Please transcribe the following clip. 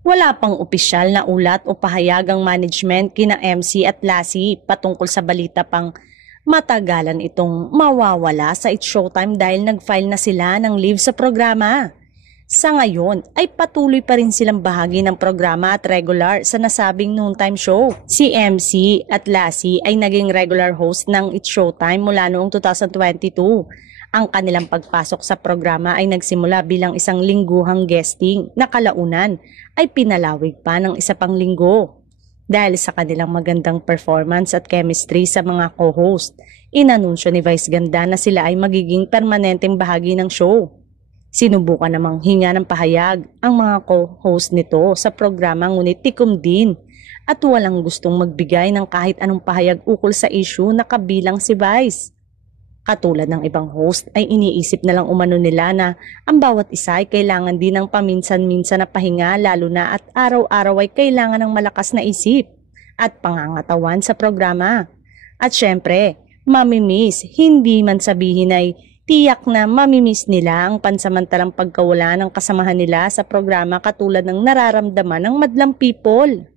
Wala pang opisyal na ulat o pahayag ang management kina MC at Lassie patungkol sa balita pang matagalan itong mawawala sa It's Showtime dahil nag-file na sila ng leave sa programa. Sa ngayon ay patuloy pa rin silang bahagi ng programa at regular sa nasabing noontime show. Si MC at Lassie ay naging regular host ng It's Showtime mula noong 2022. Ang kanilang pagpasok sa programa ay nagsimula bilang isang lingguhang guesting na kalaunan ay pinalawig pa ng isa pang linggo. Dahil sa kanilang magandang performance at chemistry sa mga co-host, inanunsyo ni Vice Ganda na sila ay magiging permanenteng bahagi ng show. Sinubukan namang hinga ng pahayag ang mga co-host nito sa programa ngunit tikom din at walang gustong magbigay ng kahit anong pahayag ukol sa issue na kabilang si Vice. Katulad ng ibang host ay iniisip na lang umano nila na ang bawat isa ay kailangan din ng paminsan-minsan na pahinga lalo na at araw-araw ay kailangan ng malakas na isip at pangangatawan sa programa. At syempre, mamimiss, hindi man sabihin ay tiyak na mamimiss nila ang pansamantalang pagkawala ng kasamahan nila sa programa katulad ng nararamdaman ng madlang people.